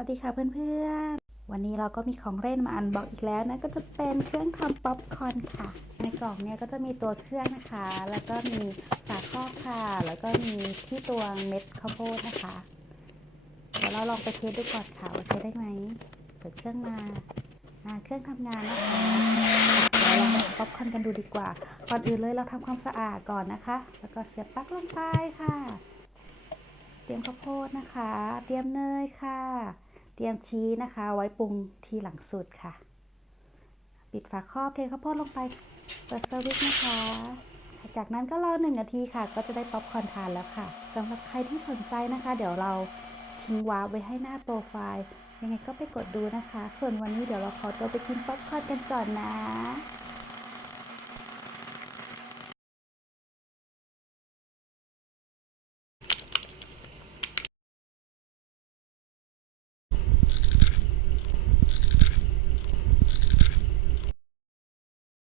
วัสดีค่ะเพื่อนๆ วันนี้เราก็มีของเล่นมาอันบอกอีกแล้วนะ ก็จะเป็นเครื่องทำป๊อปคอร์นค่ะ ในกล่องเนี้ยก็จะมีตัวเครื่องนะคะ แล้วก็มีฝาครอบค่ะ แล้วก็มีที่ตวงเม็ดข้าวโพดนะคะ เดี๋ยวเราลองไปเทสดูก่อนค่ะว่าใช้ได้ไหมเปิดเครื่องมาอ่าเครื่องทำงานนะคะเดี๋ยวเรามาทำป๊อปคอร์นกันดูดีกว่า ก่อนอื่นเลยเราทำความสะอาดก่อนนะคะ แล้วก็เสียบปลั๊กลงไปค่ะ เตรียมข้าวโพดนะคะ เตรียมเนยค่ะ เตรียมชีสนะคะ ไว้ปรุงทีหลังสุดค่ะ ปิดฝาครอบเทข้าวโพดลงไปเปิดสวิตช์นะคะ จากนั้นก็รอหนึ่งนาทีค่ะ ก็จะได้ป๊อปคอร์นทานแล้วค่ะสำหรับใครที่สนใจนะคะ เดี๋ยวเราทิ้งวาร์ปไว้ให้หน้าโปรไฟล์ยังไงก็ไปกดดูนะคะ ส่วนวันนี้เดี๋ยวเราขอตัวไปกินป๊อปคอร์นกันก่อนนะ